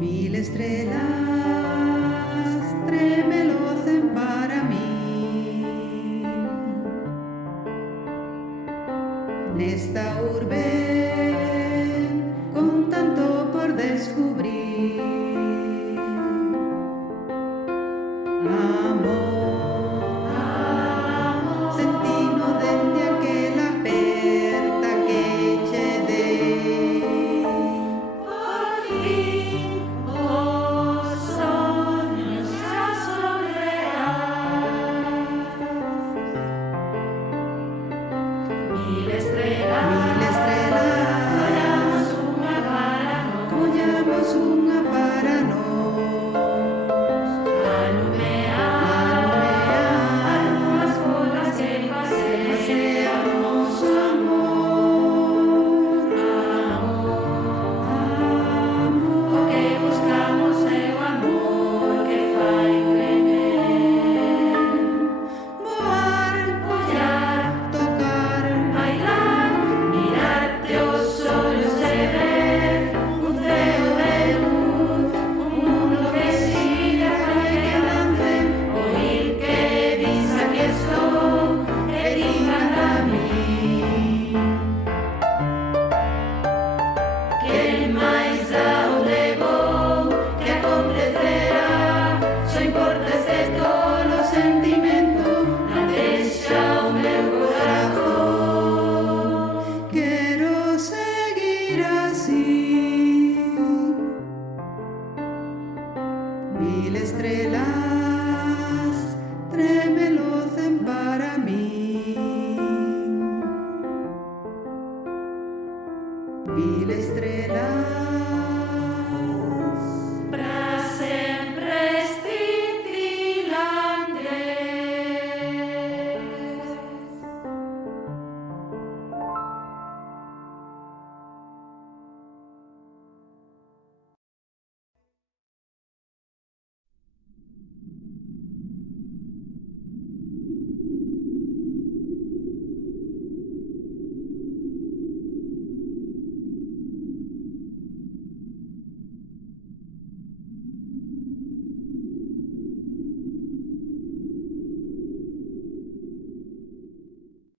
Mil estrellas tremelocen para mí. Nesta urbe con tanto por descubrir. Amor, sentino dende aquela aperta que che dei. Por fin os soños xa son reais. Mil estrellas, collamos unha para nós. Collamos unha para nós. Alumear as follas que paseamos. Amor, O que buscamos é o amor que fai creer. voar, Ollar, tocar, bailar, mirarte os ollos e ver un ceo de luz, un mundo que xira fai que dance, oír que dis aquí estou, que ti canta a mí. Quen máis dá o levou, que acontecerá, só importa este tolo sentimento, na deixa o meu corazón. quero seguir así. Mil estrellas tremelocen para mí. Mil estrellas